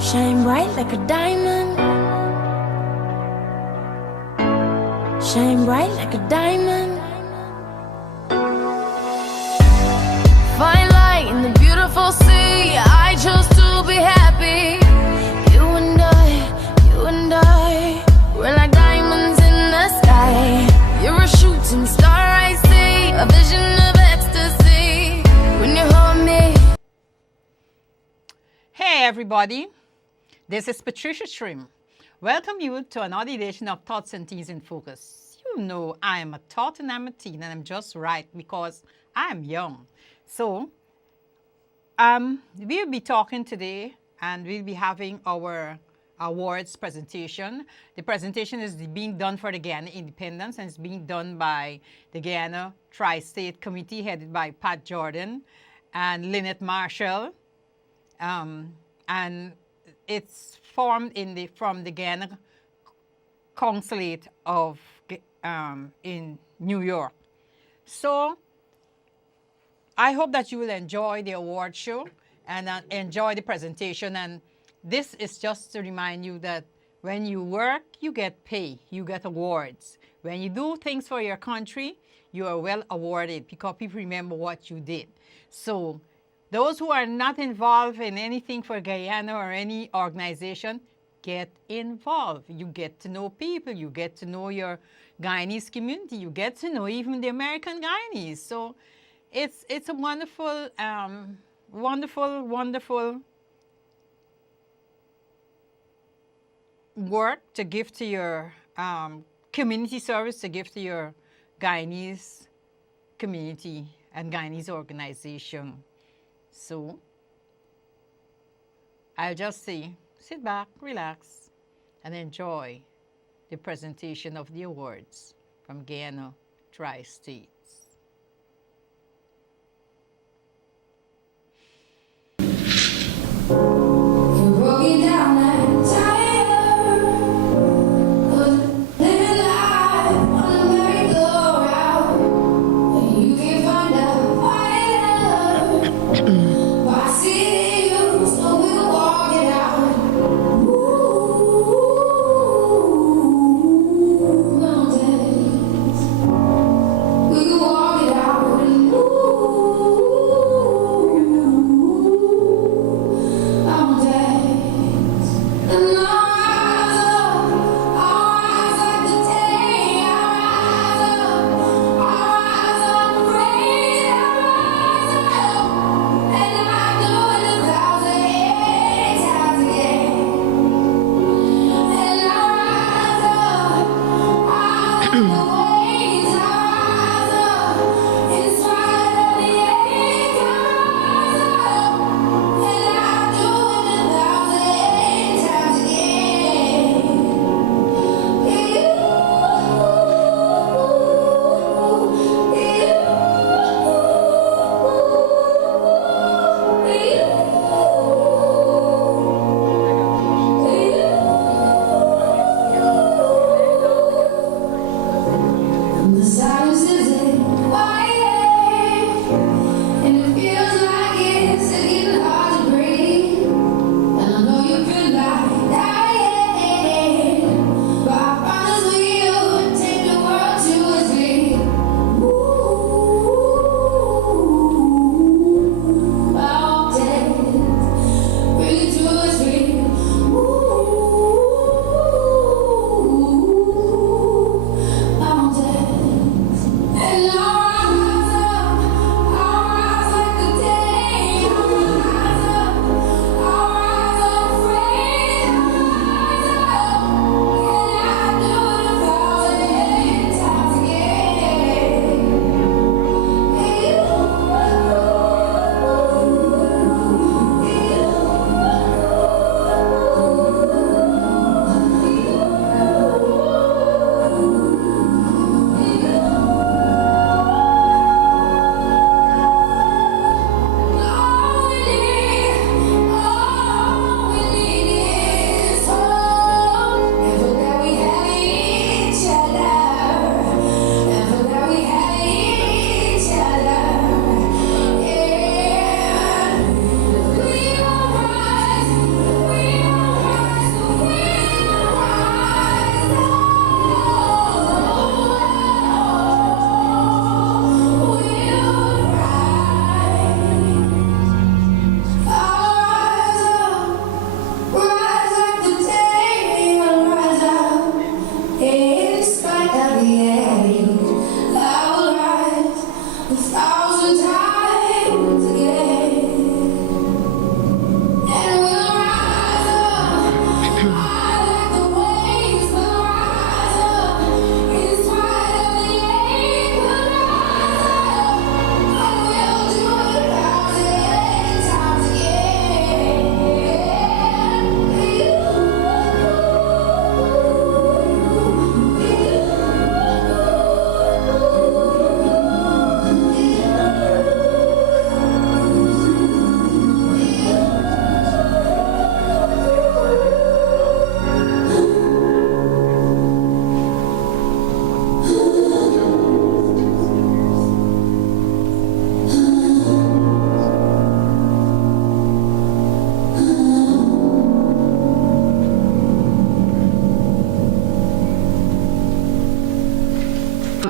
Shine bright like a diamond. Shine bright like a diamond. Fine light in the beautiful sea. I chose to be happy. You and I, we're like diamonds in the sky. You're a shooting star, I see, a vision of ecstasy when you hold me. Hey everybody, this is Patricia Shrim. Welcome you to another edition of Thoughts and Teens in Focus. You know I am a thought and I'm a teen, and I'm just right because I'm young. So we'll be talking today and we'll be having our awards presentation. The presentation is being done for the Guyana Independence, and it's being done by the Guyana Tri-State Committee headed by Pat Jordan and Lynette Marshall. And it's formed from the Guyana Consulate of in New York. So I hope that you will enjoy the award show and enjoy the presentation. And this is just to remind you that when you work, you get pay, you get awards. When you do things for your country, you are well awarded because people remember what you did. So those who are not involved in anything for Guyana or any organization, get involved. You get to know people. You get to know your Guyanese community. You get to know even the American Guyanese. So it's a wonderful, wonderful work to give to your community service, to give to your Guyanese community and Guyanese organization. So I'll just say, sit back, relax, and enjoy the presentation of the awards from Guyana Tri-States. We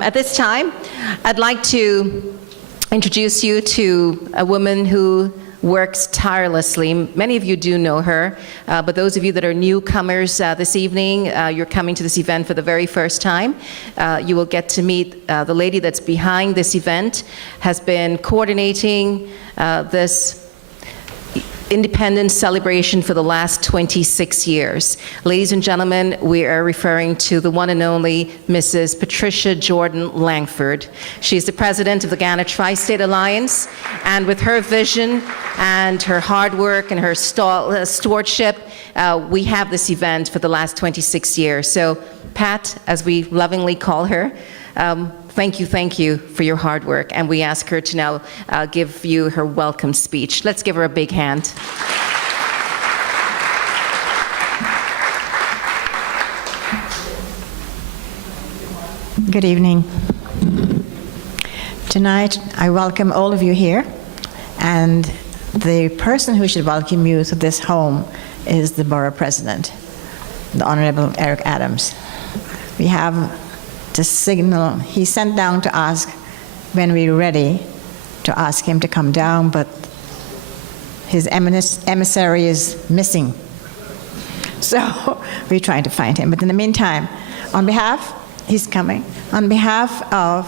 At this time, I'd like to introduce you to a woman who works tirelessly. Many of you do know her, but those of you that are newcomers this evening, you're coming to this event for the very first time, you will get to meet the lady that's behind this event, has been coordinating this Independence celebration for the last 26 years. Ladies and gentlemen, we are referring to the one and only Mrs. Patricia Jordan Langford. She's the president of the Guyana Tri-State Alliance, and with her vision and her hard work and her stewardship, we have this event for the last 26 years. So Pat, as we lovingly call her, thank you for your hard work, and we ask her to now give you her welcome speech. Let's give her a big hand. Good evening. Tonight, I welcome all of you here, and the person who should welcome you to this home is the borough president, the Honorable Eric Adams. We have to signal, he sent down to ask when we were ready to ask him to come down, but his emissary is missing. So we're trying to find him. But in the meantime, on behalf, he's coming, on behalf of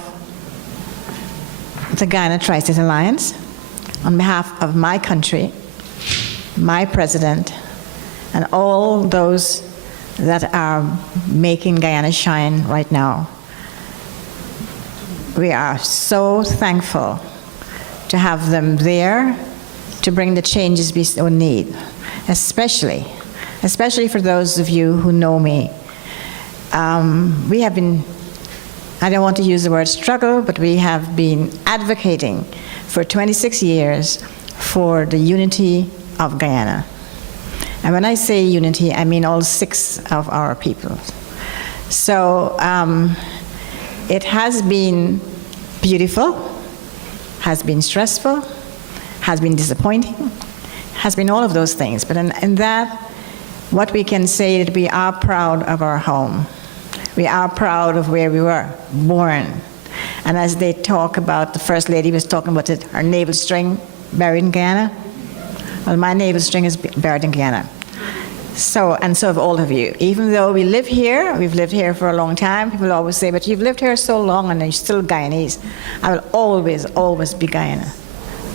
the Guyana Tri-State Alliance, on behalf of my country, my president, and all those that are making Guyana shine right now. We are so thankful to have them there to bring the changes we so need, especially for those of you who know me. We have been, I don't want to use the word struggle, but we have been advocating for 26 years for the unity of Guyana. And when I say unity, I mean all 6 of our people. So it has been beautiful, has been stressful, has been disappointing, has been all of those things. But in that, what we can say is that we are proud of our home. We are proud of where we were born. And as they talk about, the First Lady was talking about it, our navel string buried in Guyana. Well, my navel string is buried in Guyana. So have all of you. Even though we live here, we've lived here for a long time, people always say, but you've lived here so long and you're still Guyanese. I will always, always be Guyana.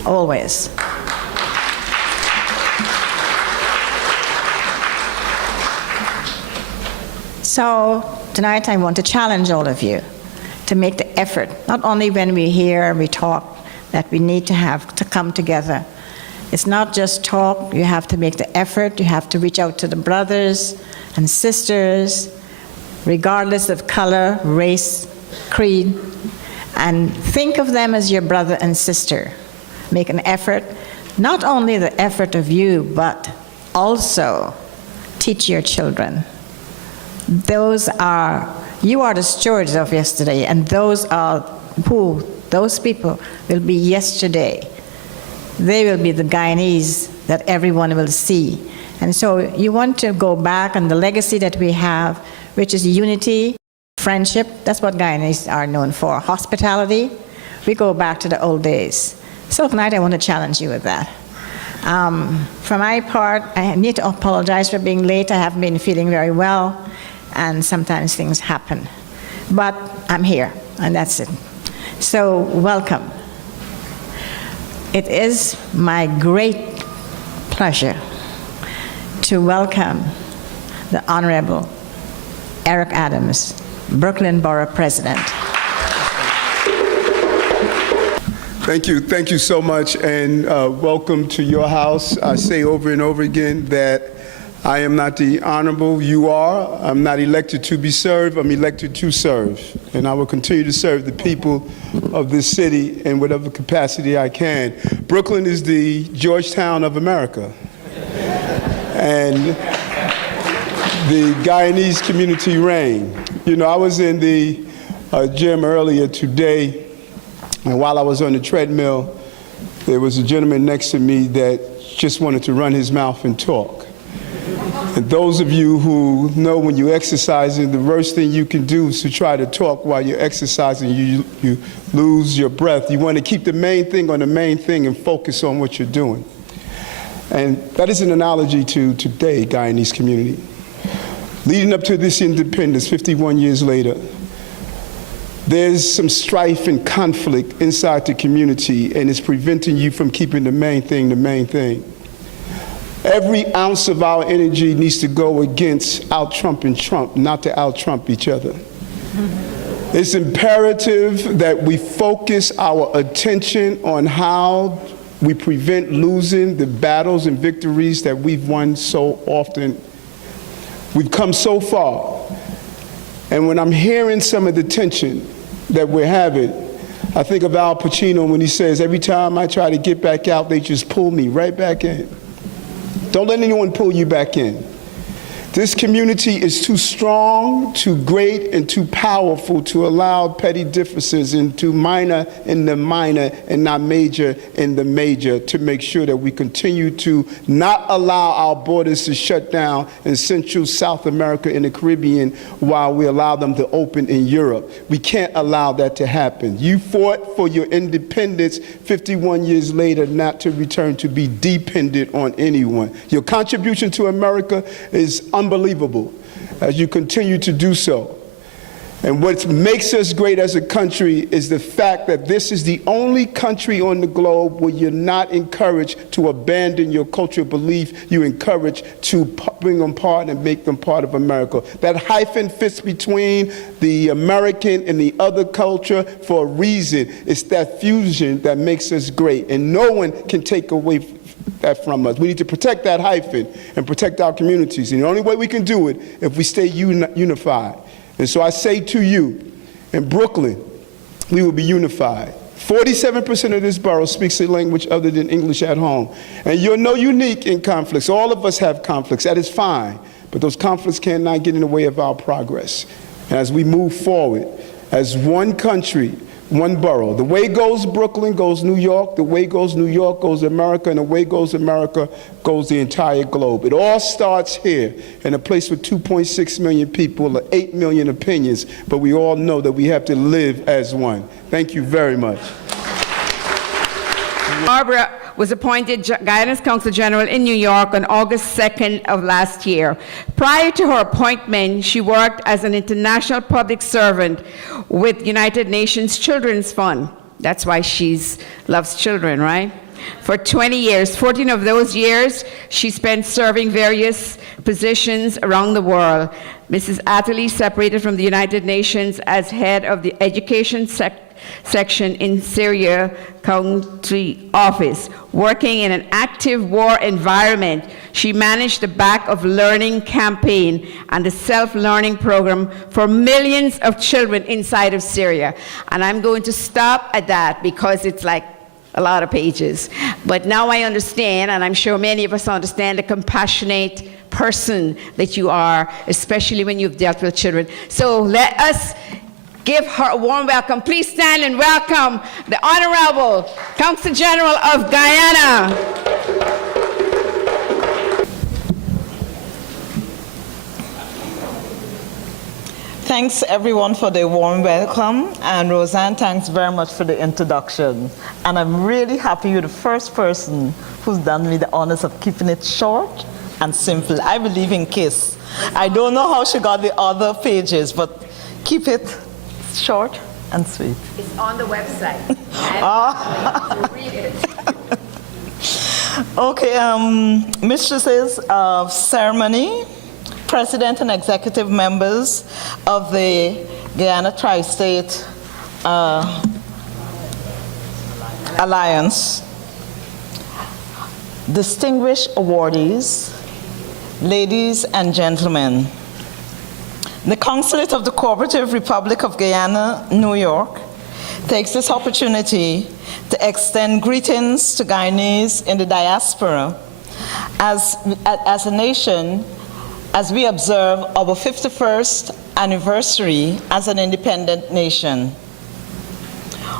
Always. So tonight I want to challenge all of you to make the effort, not only when we hear and we talk, that we need to have to come together. It's not just talk, you have to make the effort, you have to reach out to the brothers and sisters, regardless of color, race, creed, and think of them as your brother and sister. Make an effort, not only the effort of you, but also teach your children. You are the stewards of yesterday, and those people will be yesterday. They will be the Guyanese that everyone will see. And so you want to go back on the legacy that we have, which is unity, friendship. That's what Guyanese are known for. Hospitality. We go back to the old days. So tonight I want to challenge you with that. For my part, I need to apologize for being late. I haven't been feeling very well, and sometimes things happen. But I'm here, and that's it. So welcome. It is my great pleasure to welcome the Honorable Eric Adams, Brooklyn Borough President. Thank you so much, and welcome to your house. I say over and over again that I am not the honorable, you are. I'm not elected to be served, I'm elected to serve. And I will continue to serve the people of this city in whatever capacity I can. Brooklyn is the Georgetown of America. And the Guyanese community reign. You know, I was in the gym earlier today, and while I was on the treadmill, there was a gentleman next to me that just wanted to run his mouth and talk. And those of you who know when you're exercising, the worst thing you can do is to try to talk while you're exercising. You lose your breath. You want to keep the main thing on the main thing and focus on what you're doing. And that is an analogy to today, Guyanese community. Leading up to this independence, 51 years later, there's some strife and conflict inside the community, and it's preventing you from keeping the main thing the main thing. Every ounce of our energy needs to go against out-trumping Trump, not to out-Trump each other. It's imperative that we focus our attention on how we prevent losing the battles and victories that we've won so often. We've come so far. And when I'm hearing some of the tension that we're having, I think of Al Pacino when he says, every time I try to get back out, they just pull me right back in. Don't let anyone pull you back in. This community is too strong, too great, and too powerful to allow petty differences into minor in the minor and not major in the major, to make sure that we continue to not allow our borders to shut down in Central, South America, and the Caribbean while we allow them to open in Europe. We can't allow that to happen. You fought for your independence 51 years later not to return to be dependent on anyone. Your contribution to America is unbelievable as you continue to do so. And what makes us great as a country is the fact that this is the only country on the globe where you're not encouraged to abandon your cultural belief. You're encouraged to bring them part and make them part of America. That hyphen fits between the American and the other culture for a reason. It's that fusion that makes us great, and no one can take away that from us. We need to protect that hyphen and protect our communities. And the only way we can do it if we stay unified. And so I say to you, in Brooklyn, we will be unified. 47% of this borough speaks a language other than English at home. And you're no unique in conflicts. All of us have conflicts. That is fine. But those conflicts cannot get in the way of our progress. And as we move forward, as one country, one borough. The way goes Brooklyn goes New York, the way goes New York goes America, and the way goes America goes the entire globe. It all starts here in a place with 2.6 million people, 8 million opinions, but we all know that we have to live as one. Thank you very much. Barbara was appointed Guidance Counsel General in New York on August 2nd of last year. Prior to her appointment, she worked as an international public servant with United Nations Children's Fund. That's why she loves children, right? For 20 years. 14 of those years, she spent serving various positions around the world. Mrs. Atherley separated from the United Nations as head of the education section in Syria County Office. Working in an active war environment, she managed the Back of Learning campaign and the self-learning program for millions of children inside of Syria. And I'm going to stop at that because it's like a lot of pages. But now I understand, and I'm sure many of us understand, the compassionate person that you are, especially when you've dealt with children. So let us give her a warm welcome. Please stand and welcome the Honorable Consul General of Guyana. Thanks everyone for the warm welcome, and Roseanne, thanks very much for the introduction. And I'm really happy you're the first person who's done me the honors of keeping it short and simple. I believe in KISS. I don't know how she got the other pages, but keep it short and sweet. It's on the website. Read it. Okay, mistresses of ceremony, President and executive members of the Guyana Tri-State Alliance, distinguished awardees, ladies and gentlemen. The Consulate of the Cooperative Republic of Guyana, New York, takes this opportunity to extend greetings to Guyanese in the diaspora as a nation, as we observe our 51st anniversary as an independent nation.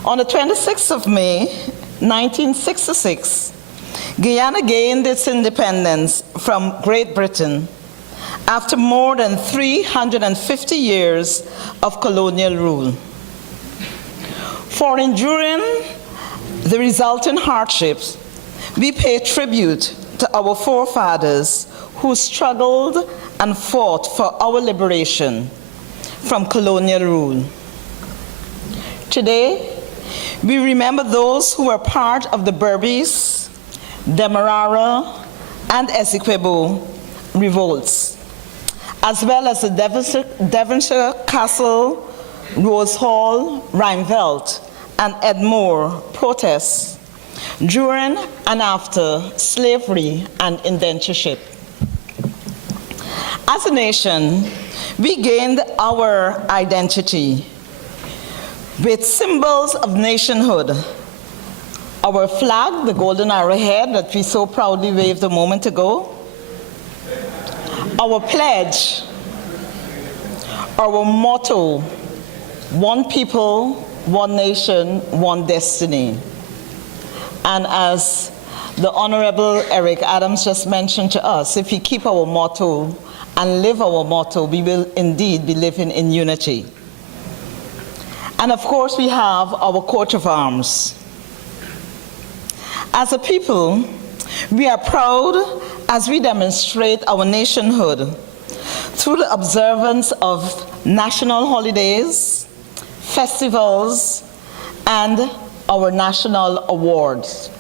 On the 26th of May, 1966, Guyana gained its independence from Great Britain after more than 350 years of colonial rule. For enduring the resulting hardships, we pay tribute to our forefathers who struggled and fought for our liberation from colonial rule. Today, we remember those who were part of the Berbice, Demerara, and Essequibo revolts, as well as the Devonshire Castle, Rose Hall, Rheinveld, and Edmore protests during and after slavery and indentureship. As a nation, we gained our identity with symbols of nationhood. Our flag, the golden arrowhead that we so proudly waved a moment ago, our pledge, our motto, one people, one nation, one destiny. And as the Honorable Eric Adams just mentioned to us, if we keep our motto and live our motto, we will indeed be living in unity. And of course, we have our coat of arms. As a people, we are proud as we demonstrate our nationhood through the observance of national holidays, festivals, and our national awards.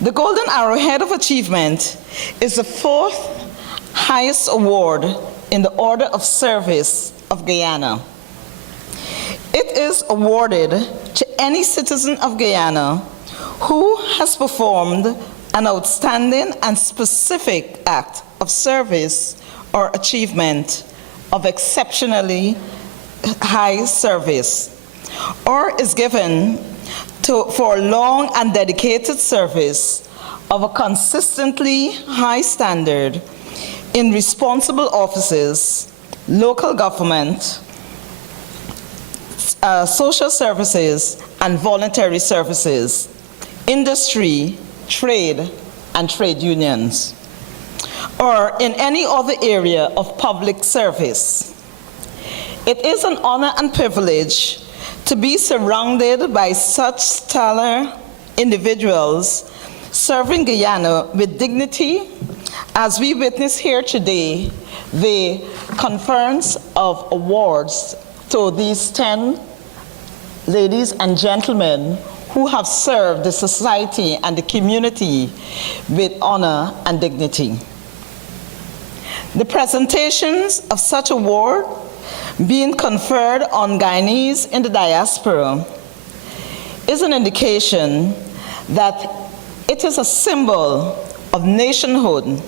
The Golden Arrowhead of Achievement is the fourth highest award in the Order of Service of Guyana. It is awarded to any citizen of Guyana who has performed an outstanding and specific act of service or achievement of exceptionally high service, or is given for long and dedicated service of a consistently high standard in responsible offices, local government, social services and voluntary services, industry, trade, and trade unions, or in any other area of public service. It is an honor and privilege to be surrounded by such stellar individuals serving Guyana with dignity, as we witness here today the conference of awards to these 10 ladies and gentlemen who have served the society and the community with honor and dignity. The presentations of such award being conferred on Guyanese in the diaspora is an indication that it is a symbol of nationhood,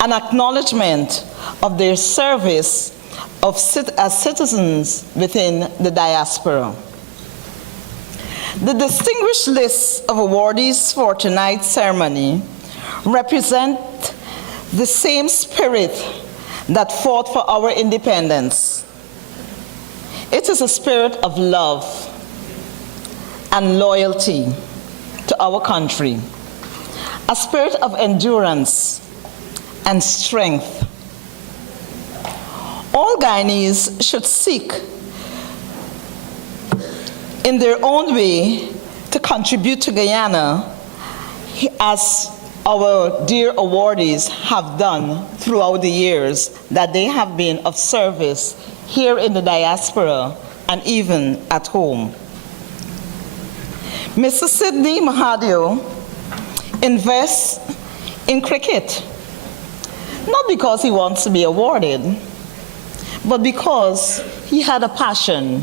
an acknowledgement of their service as citizens within the diaspora. The distinguished list of awardees for tonight's ceremony represent the same spirit that fought for our independence. It is a spirit of love and loyalty to our country, a spirit of endurance and strength. All Guyanese should seek in their own way to contribute to Guyana as our dear awardees have done throughout the years that they have been of service here in the diaspora and even at home. Mr. Sidney Mahadio invests in cricket, not because he wants to be awarded, but because he had a passion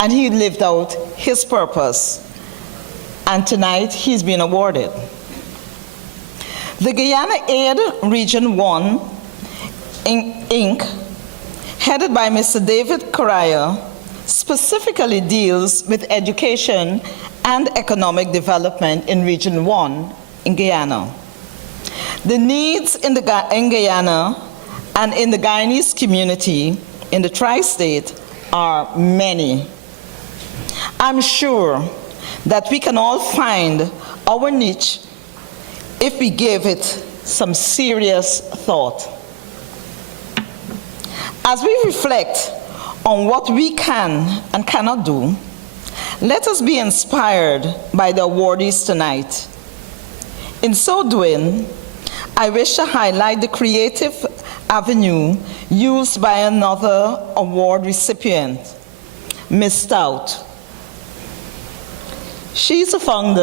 and he lived out his purpose. And tonight he's been awarded. The Guyana Aid Region 1, Inc., headed by Mr. David Correa, specifically deals with education and economic development in Region 1 in Guyana. The needs in Guyana and in the Guyanese community in the tri-state are many. I'm sure that we can all find our niche if we give it some serious thought. As we reflect on what we can and cannot do, let us be inspired by the awardees tonight. In so doing, I wish to highlight the creative avenue used by another award recipient, Ms. Stout. She's the founder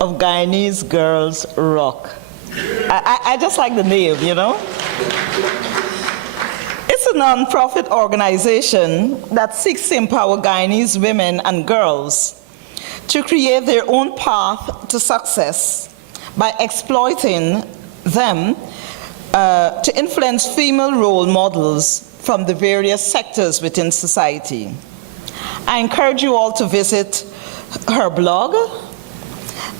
of Guyanese Girls Rock. I just like the name, you know? It's a non-profit organization that seeks to empower Guyanese women and girls to create their own path to success by exploiting them to influence female role models from the various sectors within society. I encourage you all to visit her blog,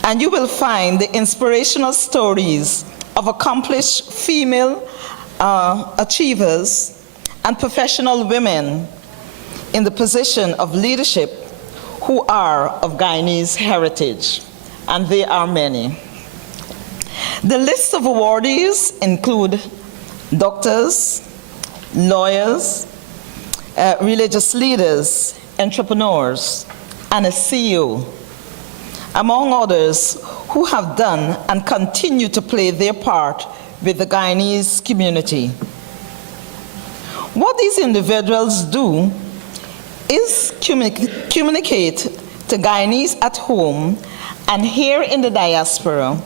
and you will find the inspirational stories of accomplished female achievers and professional women in the position of leadership who are of Guyanese heritage, and they are many. The list of awardees include doctors, lawyers, religious leaders, entrepreneurs, and a CEO, among others who have done and continue to play their part with the Guyanese community. What these individuals do is communicate to Guyanese at home and here in the diaspora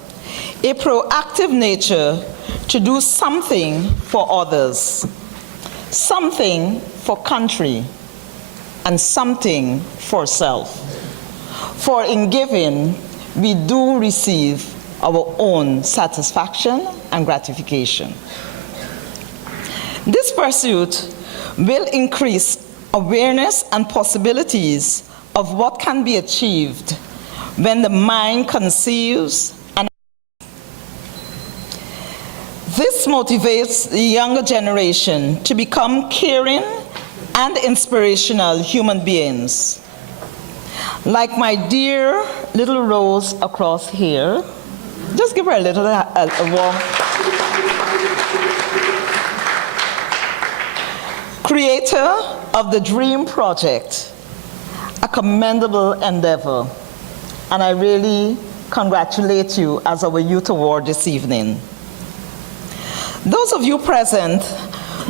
a proactive nature to do something for others, something for country, and something for self. For in giving, we do receive our own satisfaction and gratification. This pursuit will increase awareness and possibilities of what can be achieved when the mind conceives and this motivates the younger generation to become caring and inspirational human beings. Like my dear little Rose across here, just give her a little warm. Creator of the Dream Project, a commendable endeavor, and I really congratulate you as our Youth Award this evening. Those of you present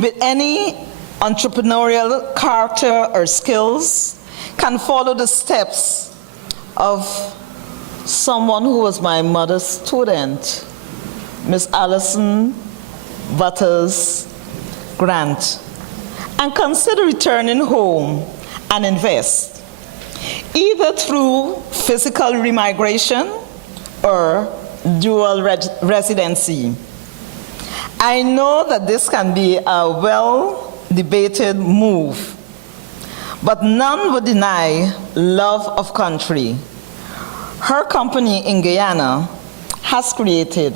with any entrepreneurial character or skills can follow the steps of someone who was my mother's student, Miss Allison Butters Grant, and consider returning home and invest, either through physical remigration or dual residency. I know that this can be a well-debated move, but none would deny love of country. Her company in Guyana has created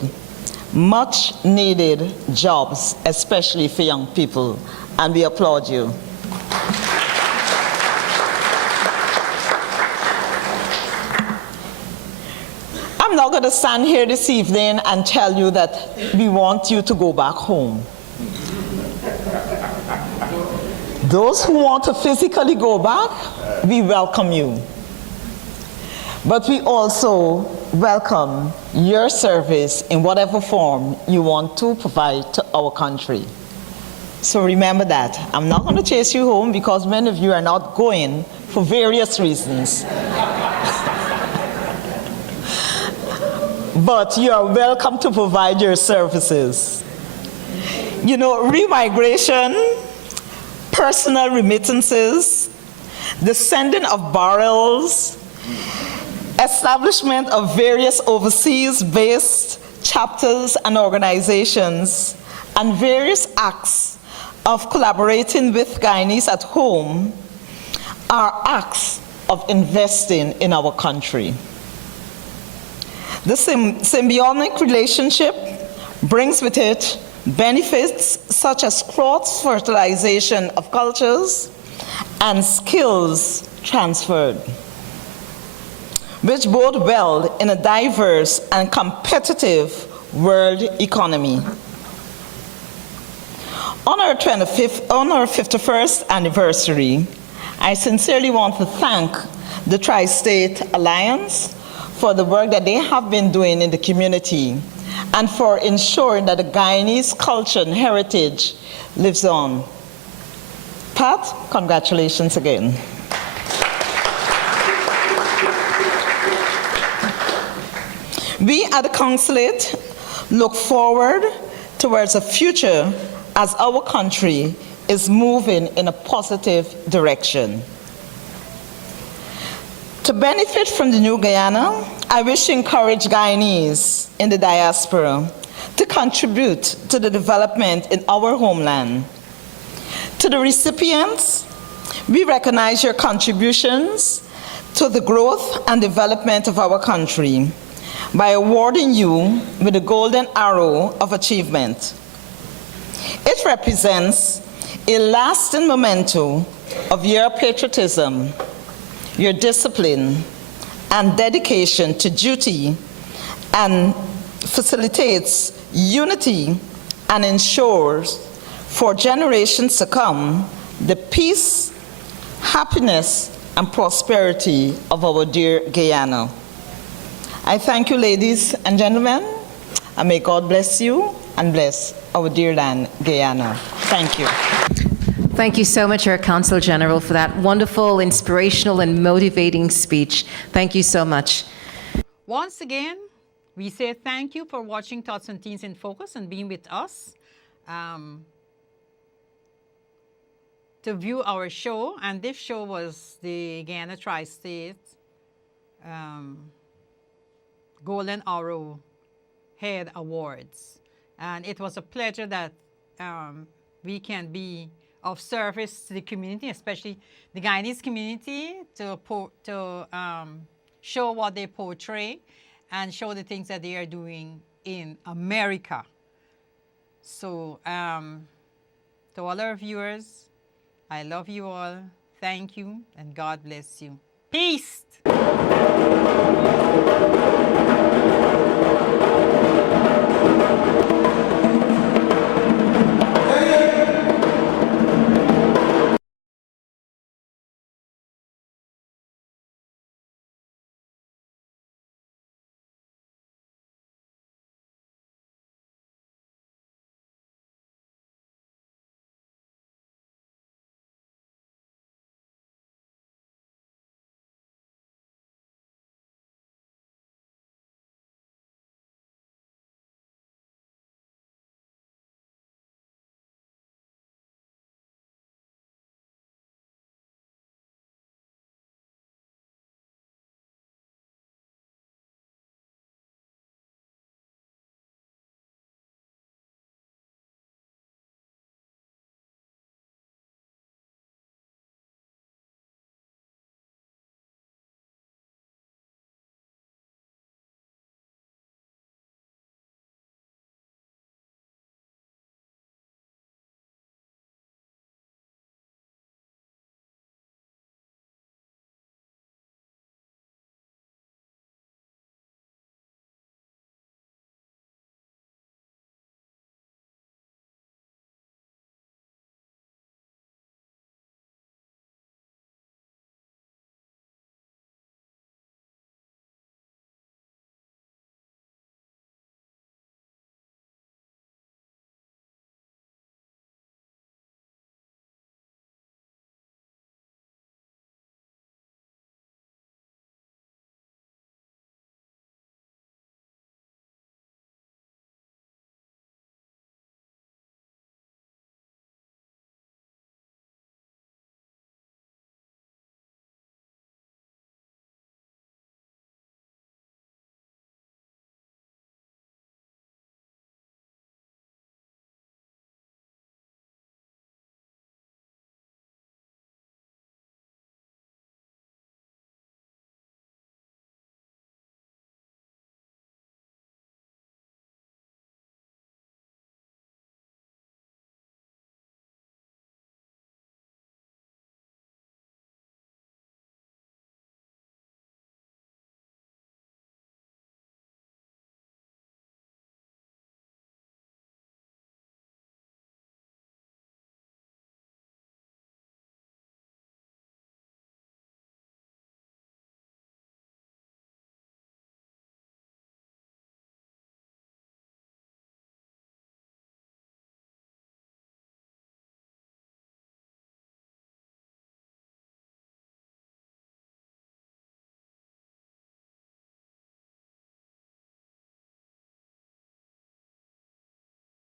much needed jobs, especially for young people, and we applaud you. I'm not going to stand here this evening and tell you that we want you to go back home. Those who want to physically go back, we welcome you. But we also welcome your service in whatever form you want to provide to our country. So remember that. I'm not going to chase you home because many of you are not going for various reasons. But you are welcome to provide your services. You know, remigration, personal remittances, the sending of barrels, establishment of various overseas-based chapters and organizations, and various acts of collaborating with Guyanese at home are acts of investing in our country. This symbiotic relationship brings with it benefits such as cross-fertilization of cultures and skills transferred, which bode well in a diverse and competitive world economy. On our 51st anniversary, I sincerely want to thank the Tri-State Alliance for the work that they have been doing in the community and for ensuring that the Guyanese culture and heritage lives on. Pat, congratulations again. We at the Consulate look forward towards a future as our country is moving in a positive direction. To benefit from the new Guyana, I wish to encourage Guyanese in the diaspora to contribute to the development in our homeland. To the recipients, we recognize your contributions to the growth and development of our country by awarding you with the Golden Arrow of Achievement. It represents a lasting memento of your patriotism, your discipline, and dedication to duty, and facilitates unity and ensures for generations to come the peace, happiness, and prosperity of our dear Guyana. I thank you, ladies and gentlemen, and may God bless you and bless our dear land, Guyana. Thank you. Thank you so much, our Consul General, for that wonderful, inspirational, and motivating speech. Thank you so much. Once again, we say thank you for watching Thoughts on Teens in Focus and being with us to view our show. And this show was the Guyana Tri-State Golden Arrow Head Awards. And it was a pleasure that we can be of service to the community, especially the Guyanese community, to show what they portray and show the things that they are doing in America. So to all our viewers, I love you all. Thank you, and God bless you. Peace.